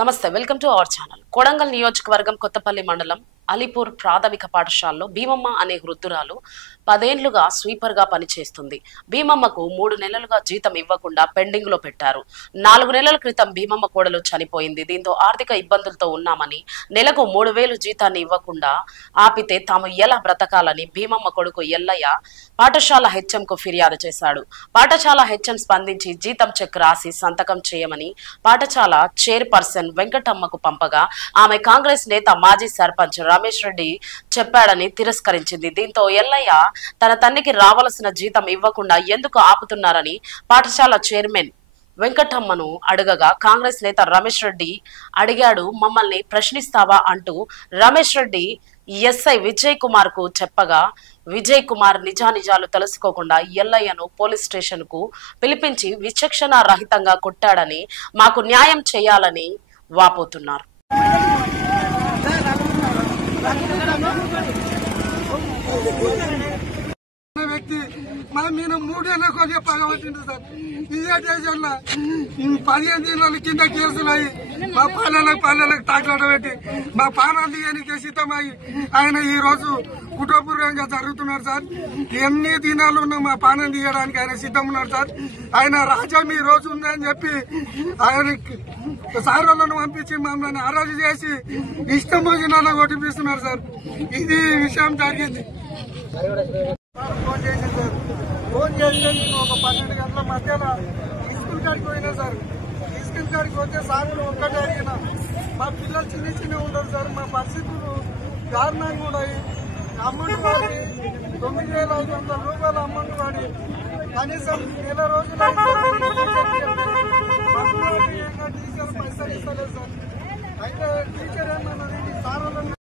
నమస్తే welcome to our channel. Kodangal నియోజకవర్గం కొత్తపల్లి మండలం అలీపూర్ ప్రాథమిక పాఠశాలలో భీమమ్మ అనే వృద్ధురాలు 10 ఏళ్లుగా స్వీపర్ గా పనిచేస్తుంది. భీమమ్మకు 3 నెలలుగా జీతం ఇవ్వకుండా పెండింగ్ లో పెట్టారు. 4 నెలల క్రితం భీమమ్మ కోడలు చనిపోయింది. దీంతో ఆర్థిక ఇబ్బందులతో ఉన్నామని నెలకు 3000 జీతాన్ని ఇవ్వకుండా ఆపితే తాము ఎలా బ్రతకాలని భీమమ్మ కొడుకు ఎల్లయ్య పాఠశాల హెచ్ఎం కు ఫిర్యాదు చేశాడు. పాఠశాల హెచ్ఎం స్పందించి జీతం చెక్ రాసి సంతకం చేయమని పాఠశాల చైర్పర్సన్ వెంకటమ్మకు పంపగా ఆమె కాంగ్రెస్ నేత మాజీ సర్పంచ్ రమేష్ రెడ్డి చెప్పాడని తిరస్కరించింది. దీంతో ఎల్లయ్య తన తండ్రికి రావాల్సిన జీతం ఇవ్వకుండా ఎందుకు ఆపుతున్నారని పాఠశాల చైర్మన్ వెంకటమ్మను అడగగా కాంగ్రెస్ నేత రమేష్ రెడ్డి అడిగాడు, మమ్మల్ని ప్రశ్నిస్తావా అంటూ రమేష్ రెడ్డి ఎస్ఐ విజయ్ కుమార్ కు చెప్పగా విజయ్ కుమార్ నిజానిజాలు తెలుసుకోకుండా ఎల్లయ్యను పోలీస్ స్టేషన్ కు పిలిపించి విచక్షణ రహితంగా కొట్టాడని మాకు న్యాయం చేయాలని వాపోతున్నారు. వ్యక్తి మన మీద 3 ఏళ్ళ కొద్దిగా పగవచ్చింది సార్. ఇదే దేశంలో 15 దినాల కింద కేసులు అయ్యి మా పల్లెలకు తాకలాట పెట్టి మా పానాలు తీయడానికి సిద్ధమయ్యి ఆయన ఈ రోజు కుటుంబపూర్వకంగా జరుగుతున్నారు సార్. ఎన్ని దినాలు ఉన్నా మా పానం తీయడానికి ఆయన సిద్ధం ఉన్నారు సార్. ఆయన రాజ్యం ఈ రోజు ఉందని చెప్పి ఆయన సారోళ్ళను పంపించి మమ్మల్ని అరెస్ట్ చేసి ఇష్టం వచ్చిన కొట్టిపిస్తున్నారు సార్. ఇది విషయం జరిగింది. ఫోన్ చేస్తే నేను ఒక 12 గంటల మధ్యలో స్కూల్ కాడికి పోయినా సార్. స్కూల్ కాడికి పోతే సాగులు ఒక్కటే అడిగిన మా పిల్లలు చిన్న ఉండరు సార్. మా పరిస్థితులు దారుణంగా ఉన్నాయి. అమౌంట్ వాడి 9500 రూపాయల అమౌంట్ వాడి కనీసం నెల రోజులు టీచర్ పైసలు ఇస్తలేదు సార్. అయితే టీచర్ ఏమన్నది సార్